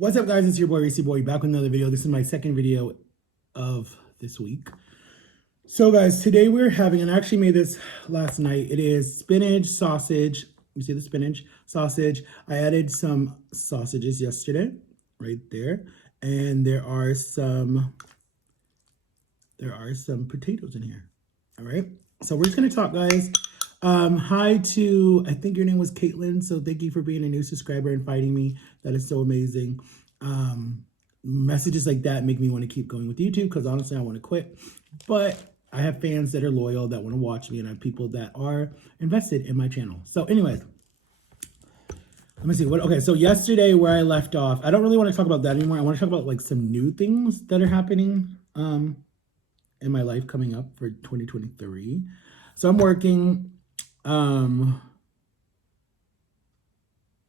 What's up, guys? It's your boy Racy Boy back with another video. This is my second video of this week. So, guys, today we're having, and I actually made this last night. It is spinach sausage. You see the spinach sausage? I added some sausages yesterday, right there, and there are some potatoes in here. All right. So we're just gonna talk, guys. Hi to, I think your name was Caitlin. So thank you for being a new subscriber and fighting me. That is so amazing. Messages like that make me want to keep going with YouTube because honestly, I want to quit. But I have fans that are loyal that want to watch me, and I have people that are invested in my channel. So anyways, let me see what, okay. So yesterday where I left off, I don't really want to talk about that anymore. I want to talk about like some new things that are happening, in my life coming up for 2023. So I'm working.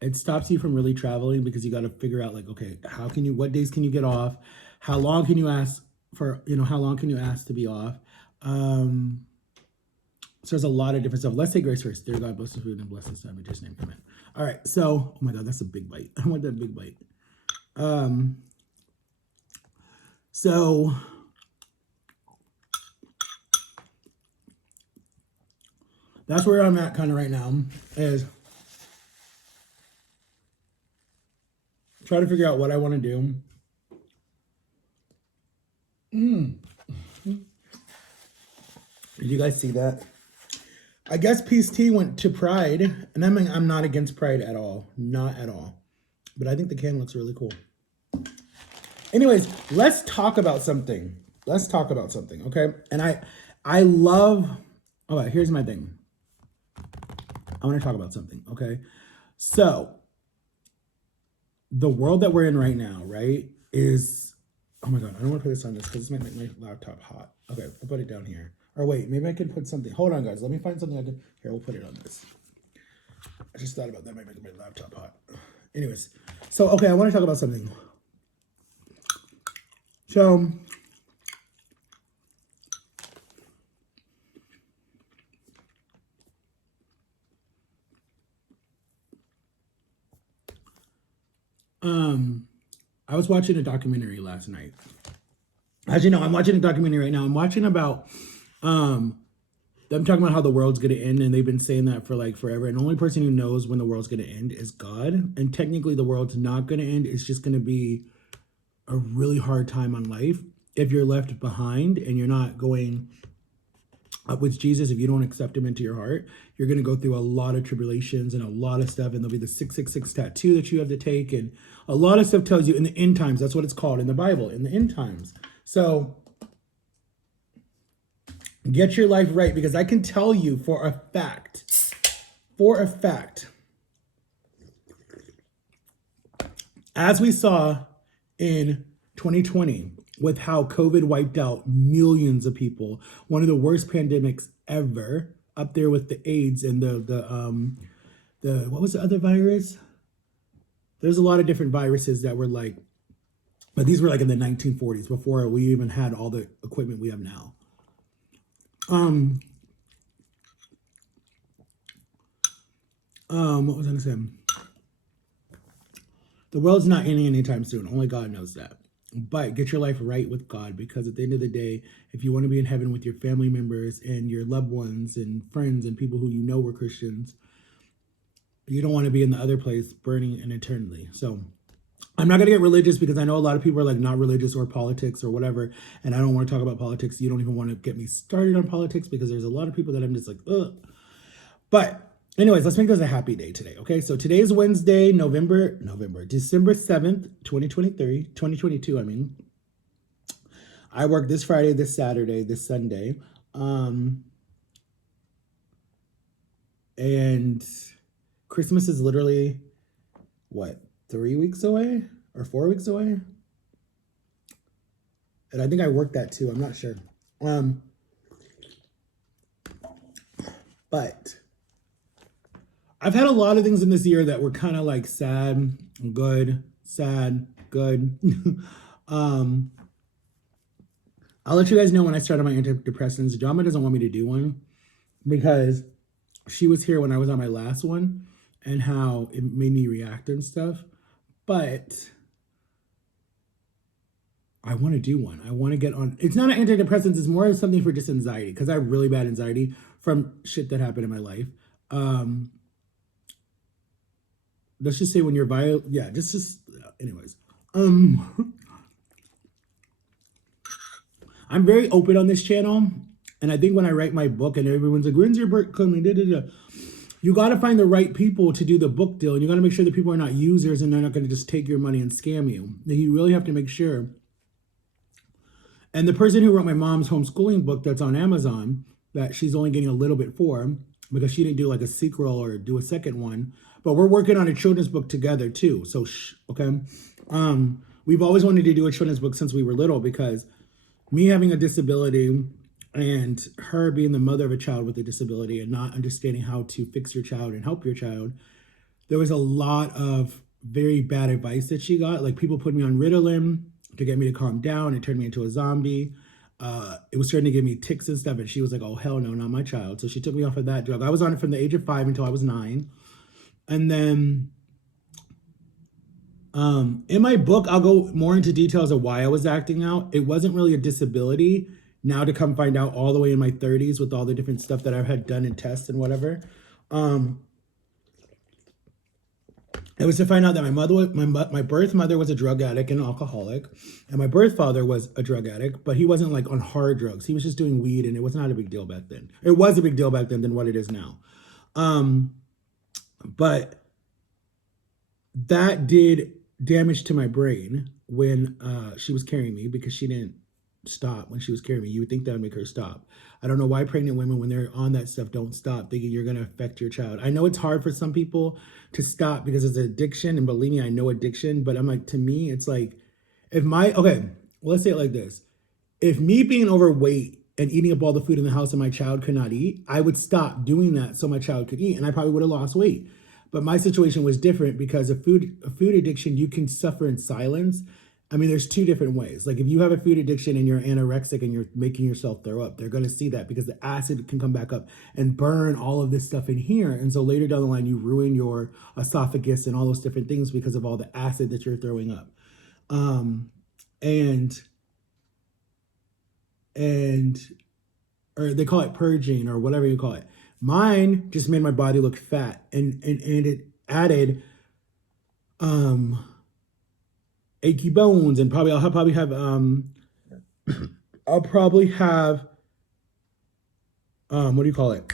It stops you from really traveling because you got to figure out like, okay, what days can you get off? How long can you ask for, how long can you ask to be off? So there's a lot of different stuff. Let's take grace first. Dear God, bless the food and bless this time in Jesus' name. Amen. All right. So, oh my God, that's a big bite. I want that big bite. So that's where I'm at kind of right now, is try to figure out what I want to do. Did you guys see that? I guess Peace T went to Pride, and I'm not against Pride at all. Not at all. But I think the can looks really cool. Anyways, let's talk about something. Okay? And I love, all right, here's my thing. I want to talk about something, okay? So, the world that we're in right now, right, is, oh my God, I don't want to put this on this because this might make my laptop hot. Okay, I'll put it down here. Or wait, maybe I can put something, hold on guys, let me find something here, we'll put it on this. I just thought about that might make my laptop hot. Anyways, so, okay, I want to talk about something. So, I was watching a documentary last night. As you know, I'm watching a documentary right now. I'm watching about, I'm talking about how the world's going to end, and they've been saying that for like forever. And the only person who knows when the world's going to end is God. And technically the world's not going to end. It's just going to be a really hard time on life if you're left behind and you're not going up with Jesus. If you don't accept him into your heart, you're going to go through a lot of tribulations and a lot of stuff. And there'll be the 666 tattoo that you have to take. And a lot of stuff tells you in the end times. That's what it's called in the Bible, in the end times. So get your life right, because I can tell you for a fact, as we saw in 2020 with how COVID wiped out millions of people, one of the worst pandemics ever, up there with the AIDS and the what was the other virus? There's a lot of different viruses that were like, but these were like in the 1940s before we even had all the equipment we have now. What was I gonna say? The world's not ending anytime soon. Only God knows that. But get your life right with God, because at the end of the day, if you want to be in heaven with your family members and your loved ones and friends and people who you know were Christians, you don't want to be in the other place burning and eternally. So I'm not going to get religious because I know a lot of people are like not religious or politics or whatever. And I don't want to talk about politics. You don't even want to get me started on politics because there's a lot of people that I'm just like, ugh. But anyways, let's make this a happy day today, okay? So today is Wednesday, December 7th, 2022, I mean. I work this Friday, this Saturday, this Sunday. And Christmas is literally, what, 3 weeks away or 4 weeks away? And I think I work that too, I'm not sure. But I've had a lot of things in this year that were kind of like sad, good. I'll let you guys know when I start on my antidepressants. Drama doesn't want me to do one because she was here when I was on my last one and how it made me react and stuff. But I want to do one. I want to get on. It's not an antidepressant. It's more of something for just anxiety because I have really bad anxiety from shit that happened in my life. Um, let's just say when you're violent. Yeah, just anyways. Um, I'm very open on this channel, and I think when I write my book and everyone's like, "When's your book coming?" Da, da, da. You got to find the right people to do the book deal, and you got to make sure that people are not users and they're not going to just take your money and scam you. That you really have to make sure. And the person who wrote my mom's homeschooling book that's on Amazon, that she's only getting a little bit for because she didn't do like a sequel or do a second one. But we're working on a children's book together too. So, okay. We've always wanted to do a children's book since we were little because me having a disability and her being the mother of a child with a disability and not understanding how to fix your child and help your child, there was a lot of very bad advice that she got. Like people put me on Ritalin to get me to calm down. It turned me into a zombie. It was starting to give me tics and stuff. And she was like, oh, hell no, not my child. So she took me off of that drug. I was on it from the age of 5 until I was 9. And then in my book, I'll go more into details of why I was acting out. It wasn't really a disability. Now to come find out all the way in my 30s with all the different stuff that I've had done in tests and whatever. It was to find out that my birth mother was a drug addict and alcoholic, and my birth father was a drug addict, but he wasn't like on hard drugs. He was just doing weed, and it was not a big deal back then. It was a big deal back then than what it is now. But that did damage to my brain when she was carrying me because she didn't stop when she was carrying me. You would think that would make her stop. I don't know why pregnant women, when they're on that stuff, don't stop, thinking you're going to affect your child. I know it's hard for some people to stop because it's an addiction, and believe me, I know addiction, but I'm like, to me, it's like, okay, let's say it like this. If me being overweight and eating up all the food in the house and my child could not eat, I would stop doing that so my child could eat, and I probably would have lost weight. But my situation was different because a food addiction, you can suffer in silence. I mean, there's two different ways. Like if you have a food addiction and you're anorexic and you're making yourself throw up, they're going to see that because the acid can come back up and burn all of this stuff in here. And so later down the line, you ruin your esophagus and all those different things because of all the acid that you're throwing up. Or they call it purging or whatever you call it. Mine just made my body look fat and it added, achy bones, and I'll probably have what do you call it?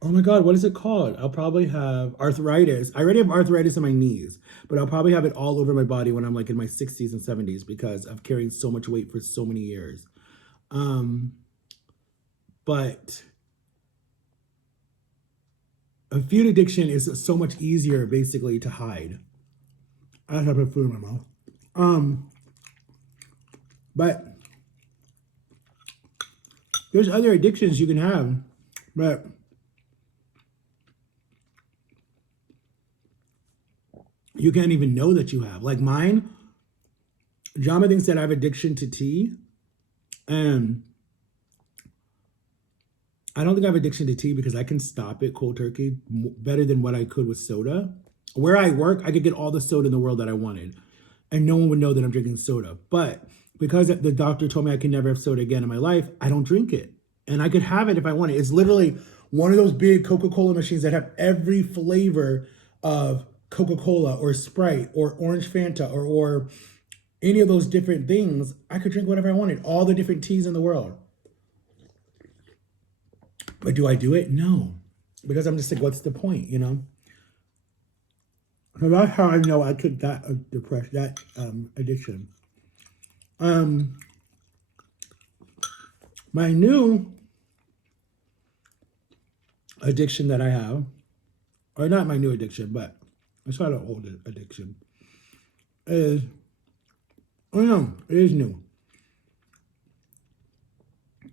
Oh my God, what is it called? I'll probably have arthritis. I already have arthritis in my knees, but I'll probably have it all over my body when I'm like in my 60s and 70s because of carrying so much weight for so many years. But a food addiction is so much easier basically to hide. I have to put food in my mouth. But there's other addictions you can have, but you can't even know that you have. Like mine, Jama thinks that I have addiction to tea, and I don't think I have addiction to tea because I can stop it cold turkey better than what I could with soda. Where I work, I could get all the soda in the world that I wanted, and no one would know that I'm drinking soda. But because the doctor told me I can never have soda again in my life, I don't drink it. And I could have it if I wanted. It's literally one of those big Coca-Cola machines that have every flavor of Coca-Cola or Sprite or Orange Fanta or any of those different things. I could drink whatever I wanted, all the different teas in the world. But do I do it? No. Because I'm just like, what's the point, you know? So that's how I know I took that addiction. My new addiction that I have, or not my new addiction, but it's not an old addiction, is, oh no, it is new.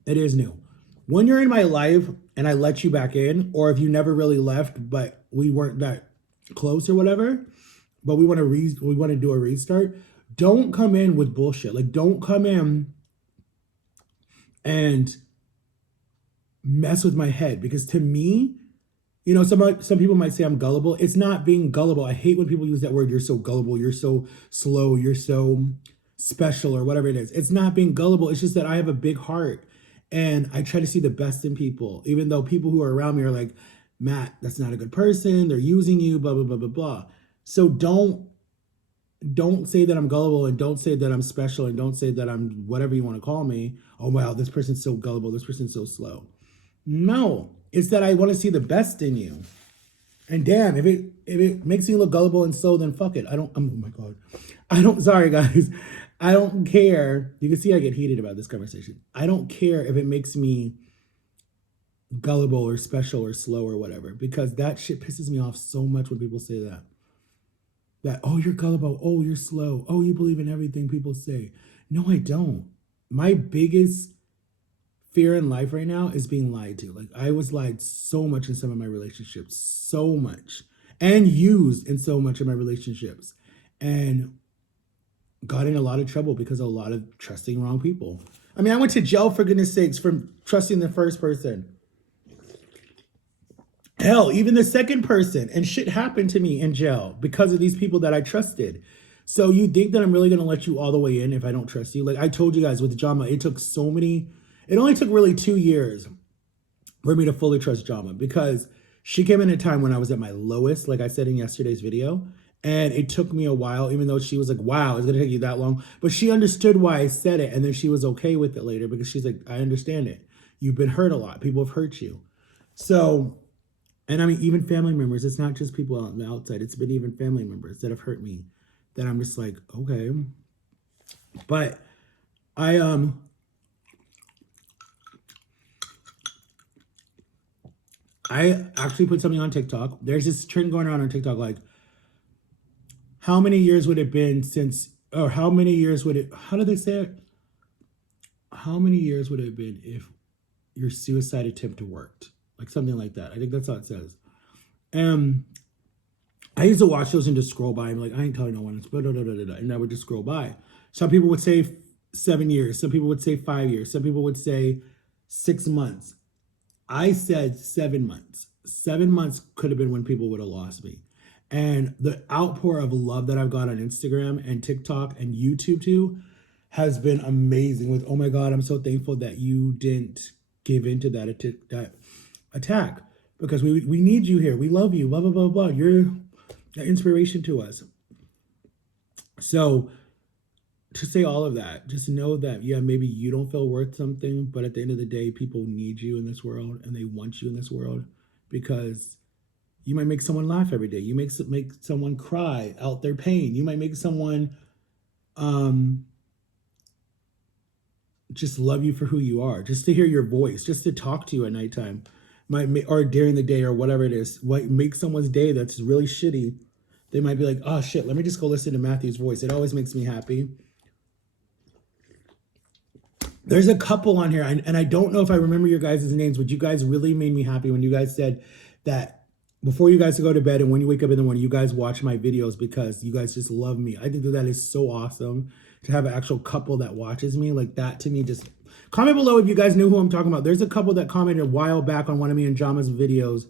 It is new. When you're in my life and I let you back in, or if you never really left, but we weren't that close or whatever, but we want to do a restart, don't come in with bullshit. Like, don't come in and mess with my head, because to me, you know, some people might say I'm gullible. It's not being gullible. I hate when people use that word. You're so gullible. You're so slow. You're so special or whatever it is. It's not being gullible. It's just that I have a big heart and I try to see the best in people, even though people who are around me are like, Matt, that's not a good person. They're using you, blah, blah, blah, blah, blah. So don't say that I'm gullible, and don't say that I'm special, and don't say that I'm whatever you want to call me. Oh, wow, this person's so gullible. This person's so slow. No, it's that I want to see the best in you. And damn, if it makes me look gullible and slow, then fuck it. Oh my God. Sorry guys. I don't care. You can see I get heated about this conversation. I don't care if it makes me gullible or special or slow or whatever, because that shit pisses me off so much when people say that. That, oh, you're gullible. Oh, you're slow. Oh, you believe in everything people say. No, I don't. My biggest fear in life right now is being lied to. Like, I was lied so much in some of my relationships, so much, and used in so much of my relationships, and got in a lot of trouble because of a lot of trusting wrong people. I mean, I went to jail, for goodness sakes, for trusting the first person. Hell, even the second person, and shit happened to me in jail because of these people that I trusted. So you think that I'm really going to let you all the way in if I don't trust you? Like I told you guys with Jama, it only took really 2 years for me to fully trust Jama, because she came in a time when I was at my lowest, like I said in yesterday's video. And it took me a while, even though she was like, wow, it's going to take you that long. But she understood why I said it. And then she was okay with it later, because she's like, I understand it. You've been hurt a lot. People have hurt you. So, and I mean, even family members, it's not just people out on the outside. It's been even family members that have hurt me that I'm just like, okay. But I actually put something on TikTok. There's this trend going around on TikTok, like, how many years would it have been since, or how many years would it, how do they say it? How many years would it have been if your suicide attempt worked? Like something like that. I think that's how it says. I used to watch those and just scroll by. I'm like, I ain't telling no one. It's blah, blah, blah, blah, blah, and I would just scroll by. Some people would say 7 years. Some people would say 5 years. Some people would say 6 months. I said 7 months. 7 months could have been when people would have lost me. And the outpour of love that I've got on Instagram and TikTok and YouTube too has been amazing. With, oh my God, I'm so thankful that you didn't give into that attack, because we need you here. We love you, blah, blah, blah, blah. You're an inspiration to us. So to say all of that, just know that, yeah, maybe you don't feel worth something, but at the end of the day, people need you in this world and they want you in this world, because you might make someone laugh every day. You make someone cry out their pain. You might make someone just love you for who you are, just to hear your voice, just to talk to you at nighttime, or during the day, or whatever it is. What makes someone's day that's really shitty, they might be like, oh shit, let me just go listen to Matthew's voice. It always makes me happy. There's a couple on here, and I don't know if I remember your guys' names, but you guys really made me happy when you guys said that before you guys go to bed and when you wake up in the morning, you guys watch my videos because you guys just love me. I think that is so awesome to have an actual couple that watches me. Like, that to me, just comment below if you guys knew who I'm talking about. There's a couple that commented a while back on one of me and Jama's videos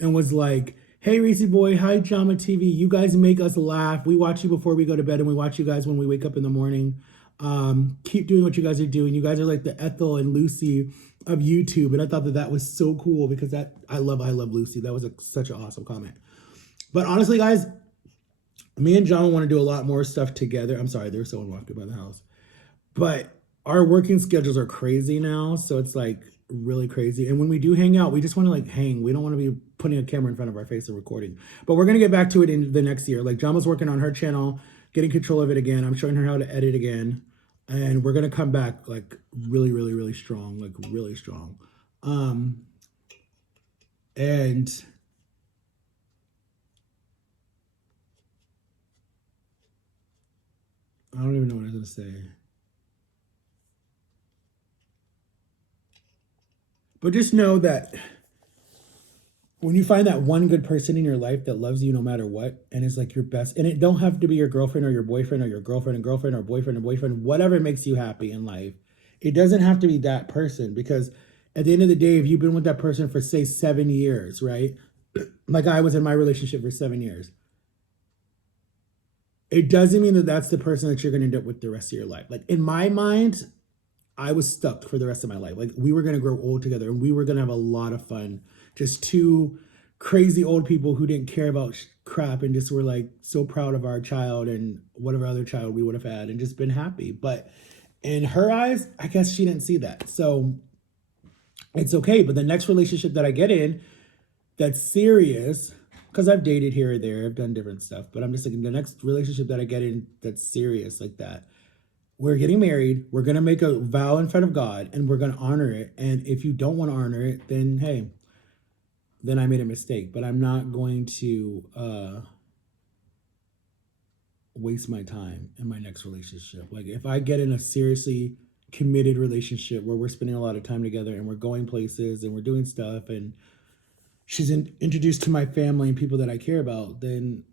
and was like, hey, Reese boy, hi, Jama TV. You guys make us laugh. We watch you before we go to bed, and we watch you guys when we wake up in the morning. Keep doing what you guys are doing. You guys are like the Ethel and Lucy of YouTube. And I thought that was so cool, because I love Lucy. That was such an awesome comment. But honestly, guys, me and John want to do a lot more stuff together. I'm sorry, there's someone walking by the house. But our working schedules are crazy now. So it's like really crazy. And when we do hang out, we just want to like hang. We don't want to be putting a camera in front of our face and recording. But we're going to get back to it in the next year. Like, Jama's working on her channel, getting control of it again. I'm showing her how to edit again. And we're going to come back like really, really, really strong, like really strong. And I don't even know what I was going to say. But just know that when you find that one good person in your life that loves you no matter what, and is like your best, and it don't have to be your girlfriend or your boyfriend or your girlfriend and girlfriend or boyfriend and boyfriend, whatever makes you happy in life. It doesn't have to be that person, because at the end of the day, if you've been with that person for say 7 years, right? Like I was in my relationship for 7 years. it doesn't mean that that's the person that you're going to end up with the rest of your life. Like in my mind, I was stuck for the rest of my life. Like we were going to grow old together and we were going to have a lot of fun. Just two crazy old people who didn't care about crap and just were like so proud of our child and whatever other child we would have had and just been happy. But in her eyes, I guess she didn't see that. So it's okay. But the next relationship that I get in that's serious, because I've dated here or there, I've done different stuff, but I'm just thinking the next relationship that I get in that's serious like that, we're getting married, we're going to make a vow in front of God and we're going to honor it. And if you don't want to honor it, then hey, then I made a mistake. But I'm not going to waste my time in my next relationship. Like if I get in a seriously committed relationship where we're spending a lot of time together and we're going places and we're doing stuff and she's introduced to my family and people that I care about, then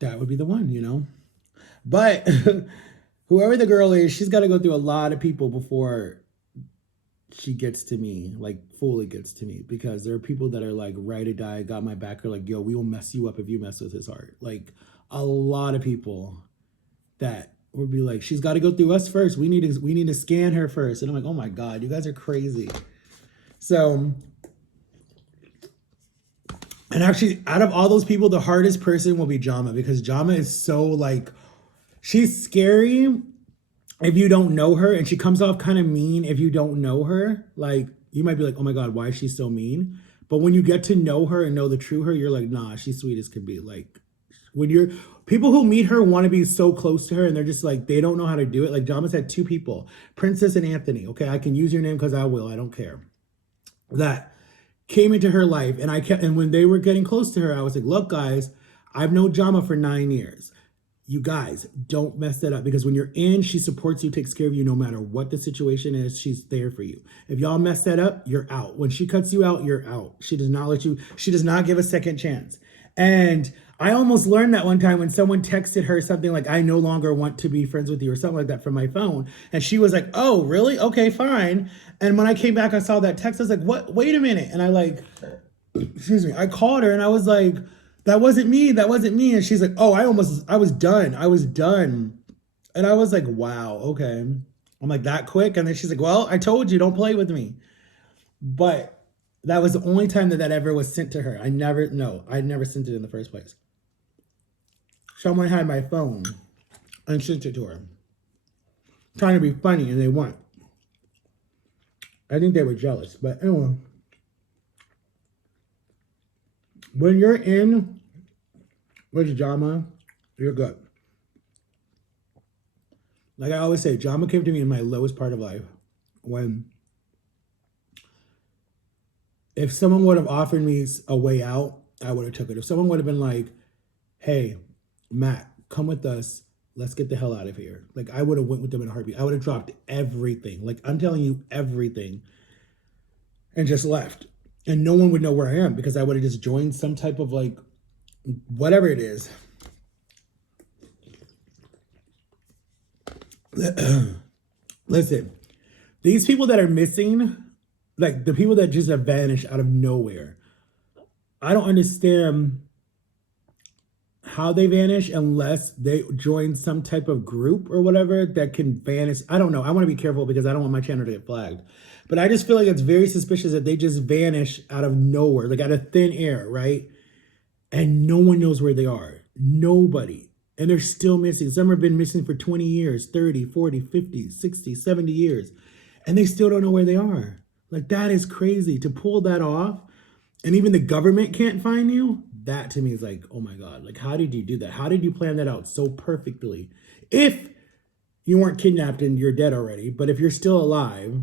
that would be the one, you know? But whoever the girl is, she's got to go through a lot of people before she gets to me, like fully gets to me, because there are people that are like ride or die, got my back, are like, yo, we will mess you up if you mess with his heart. Like a lot of people that would be like, she's got to go through us first. We need to scan her first. And I'm like, oh my God, you guys are crazy. So, and actually out of all those people, the hardest person will be Jama, because Jama is so like, she's scary if you don't know her, and she comes off kind of mean if you don't know her. Like you might be like, oh my God, why is she so mean? But when you get to know her and know the true her, you're like, nah, she's sweet as can be. Like when you're, people who meet her want to be so close to her and they're just like, they don't know how to do it. Like Jama's had two people, Princess and Anthony. Okay, I can use your name because I will, I don't care. That came into her life, and when they were getting close to her, I was like, look guys, I've known Jama for 9 years. You guys don't mess that up, because when you're in, she supports you, takes care of you no matter what the situation is. She's there for you. If y'all mess that up, you're out. When she cuts you out, you're out. She does not give a second chance. And I almost learned that one time when someone texted her something like, I no longer want to be friends with you, or something like that, from my phone. And she was like, oh, really? Okay, fine. And when I came back, I saw that text. I was like, what? Wait a minute. And I called her and I was like, that wasn't me. And she's like, oh, I was done. And I was like, wow, okay. I'm like, that quick? And then she's like, well, I told you, don't play with me. But that was the only time that ever was sent to her. I never sent it in the first place. Someone had my phone and sent it to her, trying to be funny, and they weren't. I think they were jealous, but anyway. When you're in with Jama, you're good. Like I always say, Jama came to me in my lowest part of life. When, if someone would have offered me a way out, I would have took it. If someone would have been like, hey, Matt, come with us, let's get the hell out of here. Like I would have went with them in a heartbeat. I would have dropped everything. Like I'm telling you, everything. And just left. And no one would know where I am, because I would have just joined some type of like, whatever it is. Listen, these people that are missing, like the people that just have vanished out of nowhere, I don't understand how they vanish unless they join some type of group or whatever that can vanish. I don't know. I want to be careful because I don't want my channel to get flagged. But I just feel like it's very suspicious that they just vanish out of nowhere, like out of thin air, right? And no one knows where they are. Nobody. And they're still missing. Some have been missing for 20 years, 30, 40, 50, 60, 70 years. And they still don't know where they are. Like that is crazy to pull that off. And even the government can't find you. That to me is like, oh my God, like how did you do that? How did you plan that out so perfectly? If you weren't kidnapped and you're dead already, but if you're still alive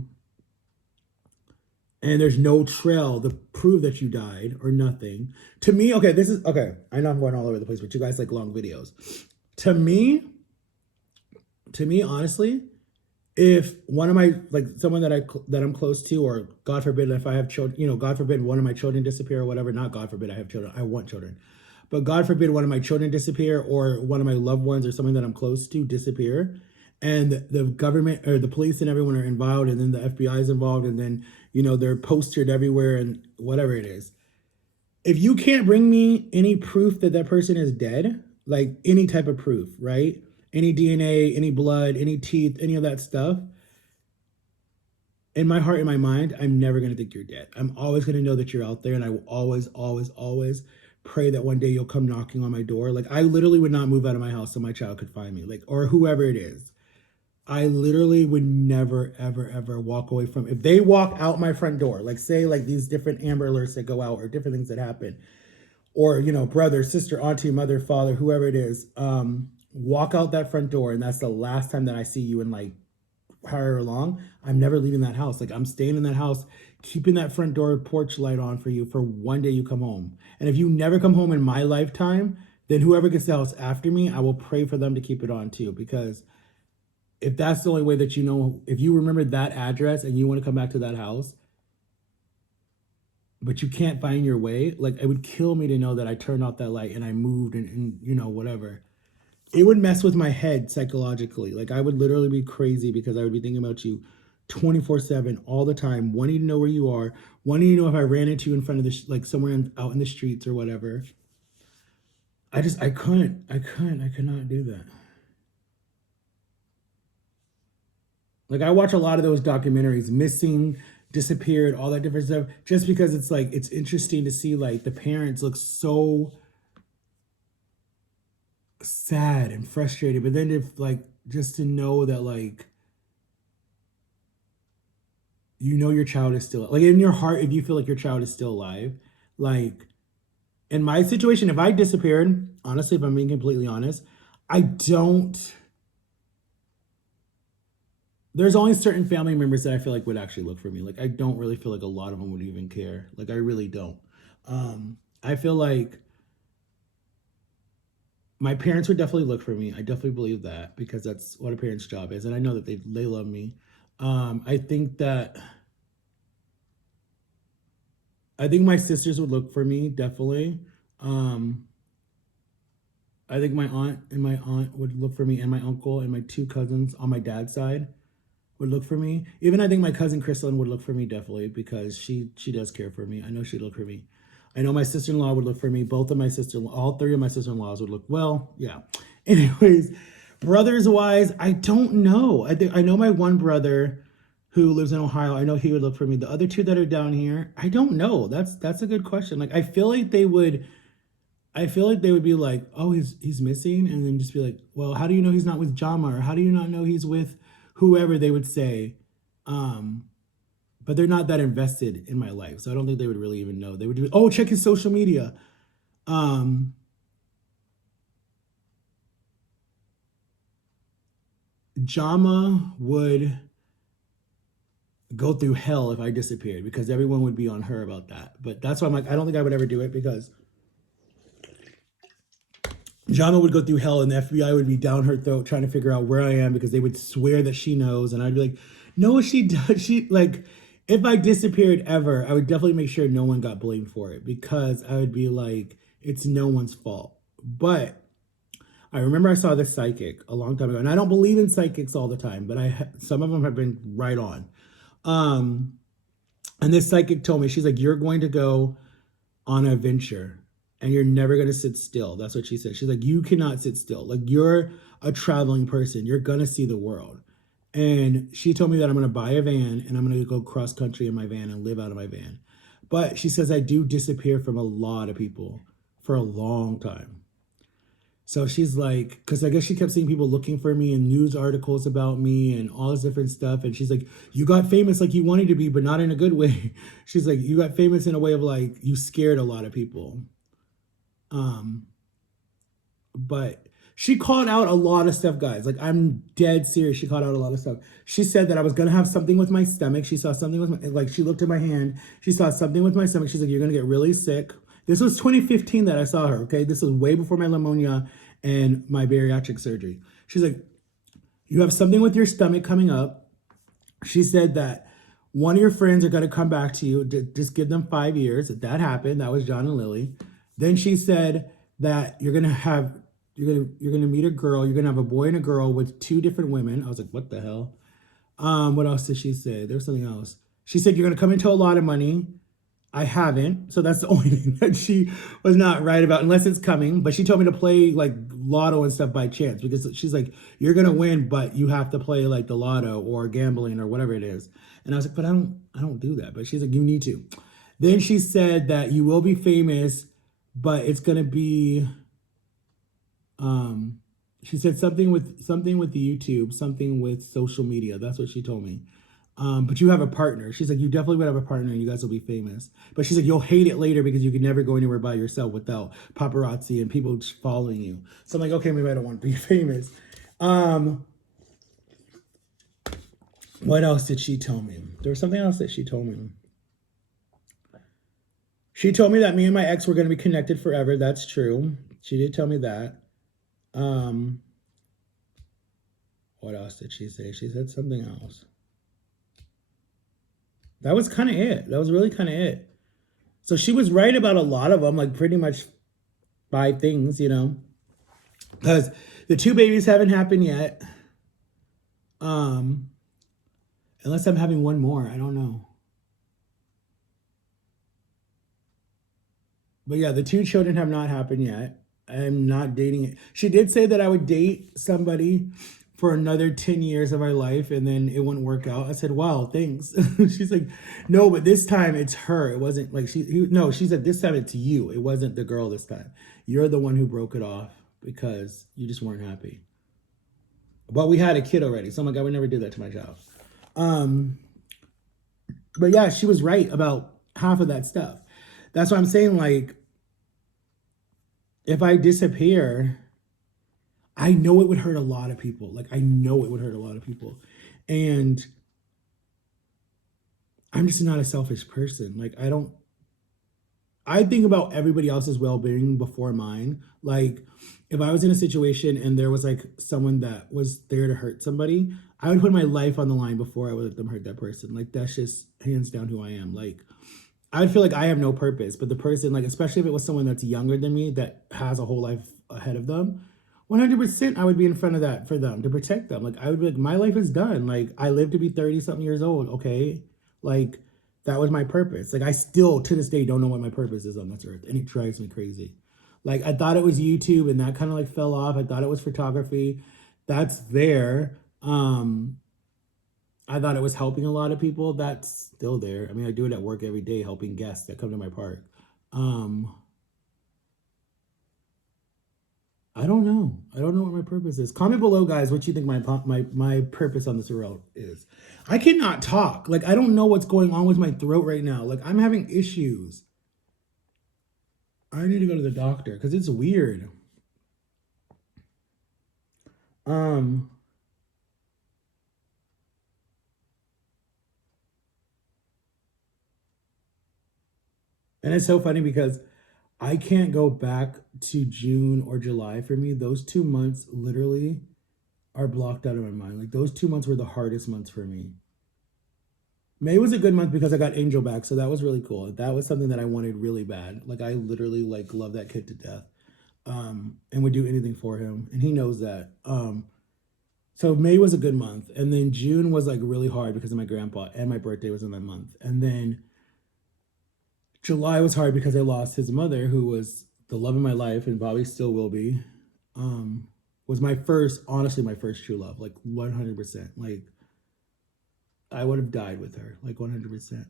and there's no trail to prove that you died or nothing, to me, okay, I know I'm going all over the place, but you guys like long videos. To me, honestly, if one of my, like someone that I'm close to, or God forbid, if I have children, God forbid one of my children disappear or whatever, not God forbid I have children, I want children, but God forbid one of my children disappear, or one of my loved ones or someone that I'm close to disappear, and the government or the police and everyone are involved, and then the FBI is involved, and then, they're postered everywhere and whatever it is. if you can't bring me any proof that that person is dead, like any type of proof, right? Any DNA, any blood, any teeth, any of that stuff, in my heart, in my mind, I'm never going to think you're dead. I'm always going to know that you're out there. And I will always, always, always pray that one day you'll come knocking on my door. Like, I literally would not move out of my house so my child could find me, like, or whoever it is. I literally would never, ever, ever walk away from, if they walk out my front door, like, say, like these different Amber Alerts that go out or different things that happen, or, you know, brother, sister, auntie, mother, father, whoever it is, walk out that front door. And that's the last time that I see you in like however long, I'm never leaving that house. Like, I'm staying in that house, keeping that front door porch light on for you for one day you come home. And if you never come home in my lifetime, then whoever gets the house after me, I will pray for them to keep it on too. Because if that's the only way that you know, if you remember that address and you want to come back to that house, but you can't find your way, like, it would kill me to know that I turned off that light and I moved and you know, whatever. It would mess with my head psychologically. Like, I would literally be crazy because I would be thinking about you 24/7 all the time, wanting to know where you are, wanting to know if I ran into you in front of the like somewhere out in the streets or whatever. I could not do that. Like, I watch a lot of those documentaries, missing, disappeared, all that different stuff, just because it's like, it's interesting to see like the parents look so sad and frustrated, but then if like, just to know that like, you know, your child is still, like, in your heart, if you feel like your child is still alive, like, in my situation, if I disappeared, honestly, if I'm being completely honest, I don't, there's only certain family members that I feel like would actually look for me. Like, I don't really feel like a lot of them would even care. Like, I really don't. I feel like my parents would definitely look for me. I definitely believe that because that's what a parent's job is. And I know that they love me. I think that, I think my sisters would look for me, definitely. Um, I think my aunt would look for me, and my uncle and my two cousins on my dad's side would look for me. Even I think my cousin Crystalline would look for me definitely because she does care for me. I know she'd look for me. I know my sister-in-law would look for me. Both of my all three of my sister-in-laws would look, well, yeah. Anyways, brothers wise, I don't know. I know my one brother who lives in Ohio. I know he would look for me. The other two that are down here, I don't know. That's a good question. Like, I feel like they would be like, "Oh, he's missing," and then just be like, "Well, how do you know he's not with Jama, or how do you not know he's with whoever?" They would say, um, but they're not that invested in my life, so I don't think they would really even know. They would do, "Oh, check his social media." Um, Jama would go through hell if I disappeared because everyone would be on her about that. But that's why I'm like, I don't think I would ever do it because Jama would go through hell and the FBI would be down her throat trying to figure out where I am because they would swear that she knows. And I'd be like, no, she does. She, like, if I disappeared ever, I would definitely make sure no one got blamed for it because I would be like, it's no one's fault. But I remember I saw this psychic a long time ago, and I don't believe in psychics all the time, but some of them have been right on. Um, and this psychic told me, she's like, you're going to go on a venture and you're never going to sit still. That's what she said. She's like, you cannot sit still. Like, you're a traveling person. You're going to see the world. And she told me that I'm going to buy a van and I'm going to go cross country in my van and live out of my van. But she says I do disappear from a lot of people for a long time. So she's like, because I guess she kept seeing people looking for me and news articles about me and all this different stuff. And she's like, you got famous like you wanted to be, but not in a good way. She's like, you got famous in a way of like, you scared a lot of people. But she called out a lot of stuff, guys. Like, I'm dead serious. She called out a lot of stuff. She said that I was going to have something with my stomach. She saw something with my, like, she looked at my hand. She saw something with my stomach. She's like, you're going to get really sick. This was 2015 that I saw her, okay? This was way before my pneumonia and my bariatric surgery. She's like, you have something with your stomach coming up. She said that one of your friends are going to come back to you. Just give them 5 years. That happened. That was John and Lily. Then she said that you're going to meet a girl. You're going to have a boy and a girl with 2 different women. I was like, what the hell? What else did she say? There was something else. She said, you're going to come into a lot of money. I haven't, so that's the only thing that she was not right about, unless it's coming. But she told me to play like lotto and stuff by chance because she's like, you're gonna win, but you have to play like the lotto or gambling or whatever it is. And I was like, but I don't do that. But she's like, you need to. Then she said that you will be famous, but it's gonna be, she said something with the YouTube, something with social media. That's what she told me. But you have a partner. She's like, you definitely would have a partner and you guys will be famous. But she's like, you'll hate it later because you can never go anywhere by yourself without paparazzi and people just following you. So I'm like, okay, maybe I don't want to be famous. What else did she tell me? There was something else that she told me. She told me that me and my ex were going to be connected forever. That's true. She did tell me that. What else did she say? She said something else. That was kind of it. That was really kind of it. So she was right about a lot of them, like pretty much 5 things, you know. Because the 2 babies haven't happened yet. Unless I'm having one more, I don't know. But yeah, the 2 children have not happened yet. I'm not dating it. She did say that I would date somebody for another 10 years of our life and then it wouldn't work out. I said, wow, thanks. She's like, no, but this time it's her. It wasn't like she said this time it's you. It wasn't the girl this time. You're the one who broke it off because you just weren't happy. But we had a kid already. So I'm like, I would never do that to my child. But yeah, she was right about half of that stuff. That's why I'm saying, like, if I disappear, I know it would hurt a lot of people. Like, I know it would hurt a lot of people. And I'm just not a selfish person. Like, I think about everybody else's well-being before mine. Like, if I was in a situation and there was like someone that was there to hurt somebody, I would put my life on the line before I would let them hurt that person. Like, that's just hands down who I am. Like, I would feel like I have no purpose, but the person, like, especially if it was someone that's younger than me that has a whole life ahead of them, 100% I would be in front of that for them to protect them. Like, I would be like, my life is done. Like, I lived to be 30 something years old. Okay. Like, that was my purpose. Like, I still to this day don't know what my purpose is on this earth. And it drives me crazy. Like, I thought it was YouTube and that kind of like fell off. I thought it was photography. That's there. I thought it was helping a lot of people. That's still there. I mean, I do it at work every day, helping guests that come to my park. I don't know. I don't know what my purpose is. Comment below, guys, what you think my purpose on this world is. I cannot talk. Like, I don't know what's going on with my throat right now. Like, I'm having issues. I need to go to the doctor because it's weird. And it's so funny because I can't go back to June or July for me. Those 2 months literally are blocked out of my mind. Like, those 2 months were the hardest months for me. May was a good month because I got Angel back, so that was really cool. That was something that I wanted really bad. Like, I literally like love that kid to death, and would do anything for him, and he knows that. So May was a good month, and then June was like really hard because of my grandpa, and my birthday was in that month, and then July was hard because I lost his mother, who was the love of my life, and Bobby still will be. Was my first, honestly, my first true love, like 100%. Like, I would have died with her, like 100%.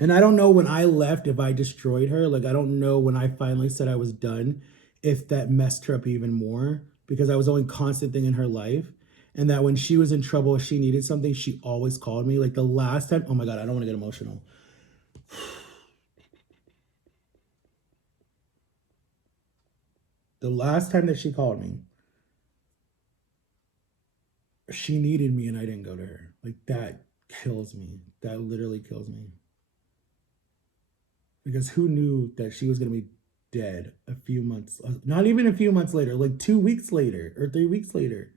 And I don't know when I left if I destroyed her. Like, I don't know when I finally said I was done, if that messed her up even more, because I was the only constant thing in her life. And that when she was in trouble, if she needed something, she always called me. Like, the last time, oh my God, I don't want to get emotional. The last time that she called me, she needed me and I didn't go to her. Like, that kills me. That literally kills me. Because who knew that she was going to be dead a few months, not even a few months later, like 2 weeks later or 3 weeks later.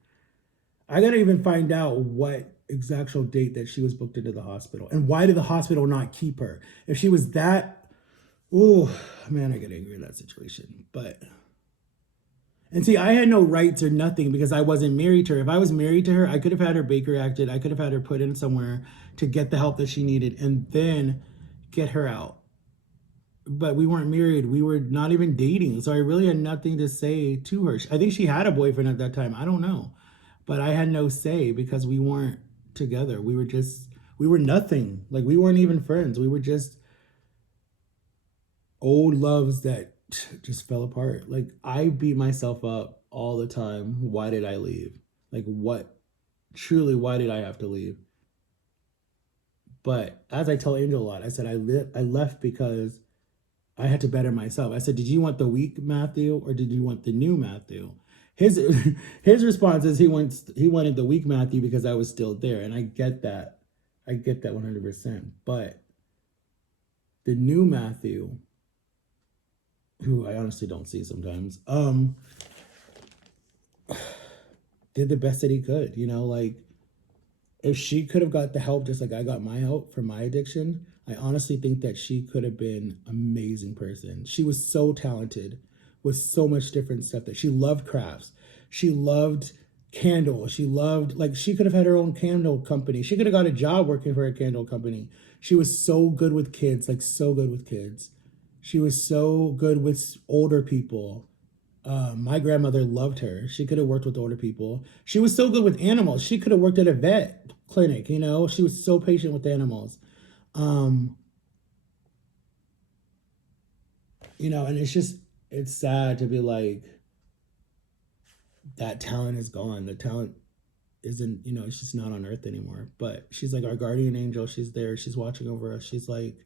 I got to even find out what exact date that she was booked into the hospital. And why did the hospital not keep her? If she was that, oh man, I get angry in that situation. But, and see, I had no rights or nothing because I wasn't married to her. If I was married to her, I could have had her Baker acted. I could have had her put in somewhere to get the help that she needed. And then get her out. But we weren't married. We were not even dating. So I really had nothing to say to her. I think she had a boyfriend at that time. I don't know. But I had no say because we weren't together. We were nothing. Like, we weren't even friends. We were just old loves that just fell apart. Like, I beat myself up all the time. Why did I leave? Like, truly, why did I have to leave? But as I tell Angel a lot, I said I left because I had to better myself. I said, did you want the weak Matthew or did you want the new Matthew? His his response is he wanted the weak Matthew because I was still there. And I get that. I get that 100%. But the new Matthew, who I honestly don't see sometimes, did the best that he could, like, if she could have got the help just like I got my help for my addiction, I honestly think that she could have been an amazing person. She was so talented with so much different stuff that she loved crafts. She loved candles. She could have had her own candle company. She could have got a job working for a candle company. She was so good with kids, like so good with kids. She was so good with older people. My grandmother loved her. She could have worked with older people. She was so good with animals. She could have worked at a vet clinic, She was so patient with animals. And it's sad to be like, that talent is gone. The talent isn't, it's just not on earth anymore. But she's like our guardian angel. She's there. She's watching over us. She's like,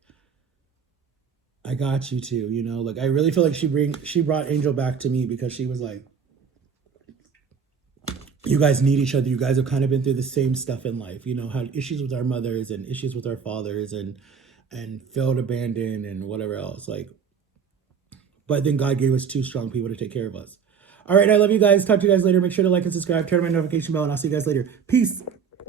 I got you too, Like, I really feel like she brought Angel back to me because she was like, you guys need each other. You guys have kind of been through the same stuff in life, had issues with our mothers and issues with our fathers and felt abandoned and whatever else. Like, but then God gave us two strong people to take care of us. All right, I love you guys. Talk to you guys later. Make sure to like and subscribe, turn on my notification bell, and I'll see you guys later. Peace.